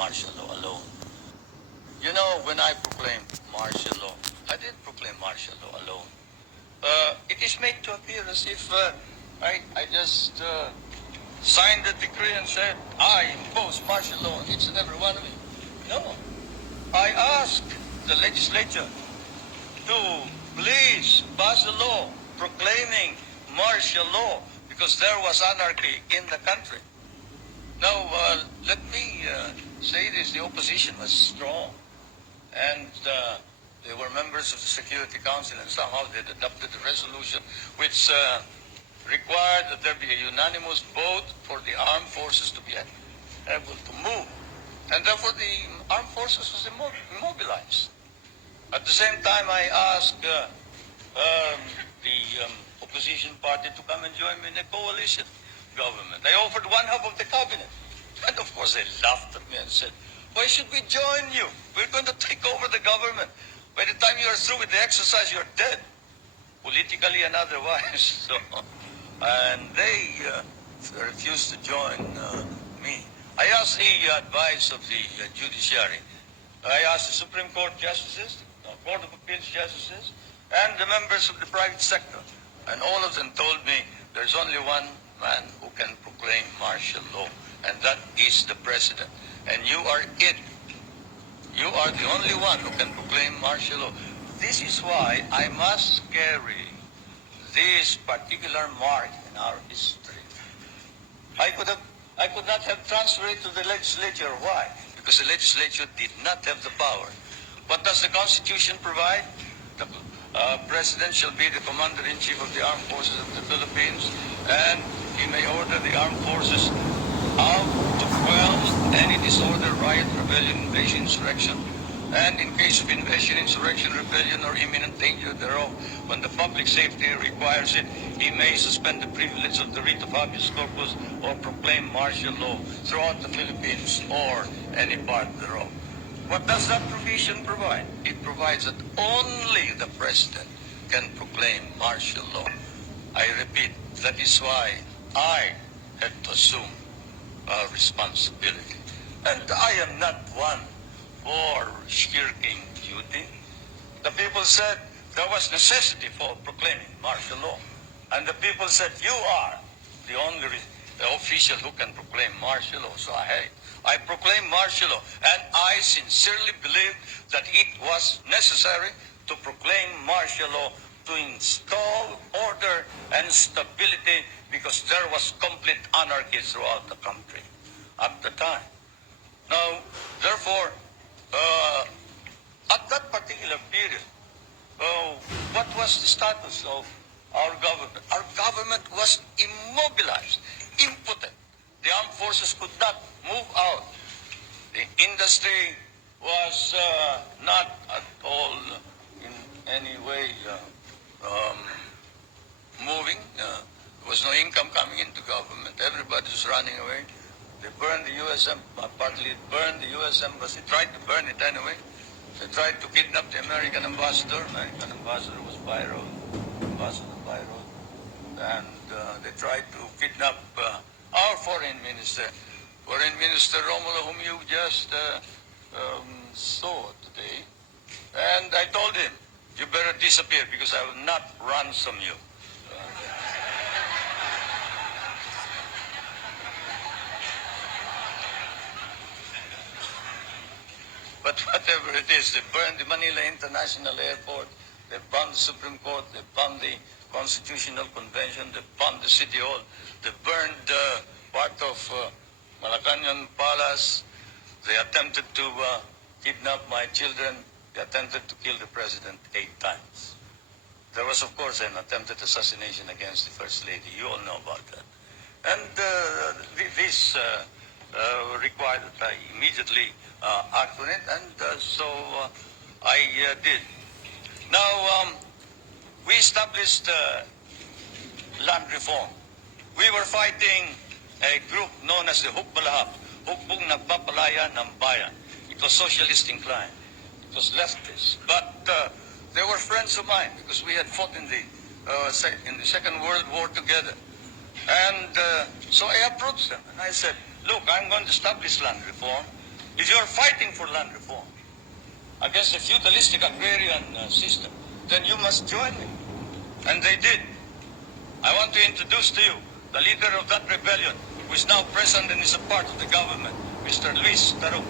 martial law alone. You know, when I proclaimed martial law, I didn't proclaim martial law alone. It is made to appear as if I just signed the decree and said, I impose martial law on each and every one of you. No. I asked the legislature to please pass a law proclaiming martial law because there was anarchy in the country. Now, let me say this. The opposition was strong, and they were members of the Security Council, and somehow they adopted a resolution which required that there be a unanimous vote for the armed forces to be able to move. And therefore, the armed forces was immobilized. At the same time, I asked the opposition party to come and join me in a coalition government. I offered one half of the cabinet. And of course, they laughed at me and said, why should we join you? We're going to take over the government. By the time you're through with the exercise, you're dead, politically and otherwise. So, and they refused to join me. I asked the advice of the judiciary. I asked the Supreme Court justices, the Court of Appeals justices, and the members of the private sector. And all of them told me there's only one man who can proclaim martial law, and that is the President. And you are it. You are the only one who can proclaim martial law. This is why I must carry this particular mark in our history. I could not have transferred it to the legislature. Why? Because the legislature did not have the power. What does the Constitution provide? The President shall be the Commander-in-Chief of the Armed Forces of the Philippines, and he may order the armed forces out to quell any disorder, riot, rebellion, invasion, insurrection, and in case of invasion, insurrection, rebellion, or imminent danger thereof, when the public safety requires it, he may suspend the privilege of the writ of habeas corpus or proclaim martial law throughout the Philippines or any part thereof. What does that provision provide? It provides that only the President can proclaim martial law. I repeat, that is why I had to assume responsibility. And I am not one for shirking duty. The people said there was necessity for proclaiming martial law. And the people said, you are the only official who can proclaim martial law. So I proclaim martial law. And I sincerely believe that it was necessary to proclaim martial law to install order and stability because there was complete anarchy throughout the country at the time. Now, therefore, at that particular period, what was the status of our government? Our government was immobilized, impotent. The armed forces could not move out. The industry was not at all in any way moving. There was no income coming into government. Everybody was running away. They burned the U.S. partly burned the U.S. embassy, tried to burn it anyway. They tried to kidnap the American ambassador. American ambassador was Byron, Ambassador Byron. And they tried to kidnap our foreign minister, Romulo, whom you just saw today. And I told him, you better disappear because I will not ransom you. But whatever it is, they burned the Manila International Airport, they bombed the Supreme Court, they bombed the Constitutional Convention, they bombed the City Hall, they burned part of Malacanang Palace, they attempted to kidnap my children, they attempted to kill the President 8 times. There was, of course, an attempted assassination against the First Lady. You all know about that. And this required that I immediately act on it, and so I did. Now, we established land reform. We were fighting a group known as the Hukbalahap, Hukbong Nagpapalaya ng Bayan. It was socialist inclined. It was leftist. But they were friends of mine because we had fought in the Second World War together. And so I approached them and I said, look, I'm going to establish land reform. if you're fighting for land reform against the feudalistic agrarian system, then you must join me. And they did. I want to introduce to you the leader of that rebellion, who is now present and is a part of the government, Mr. Luis Taruk.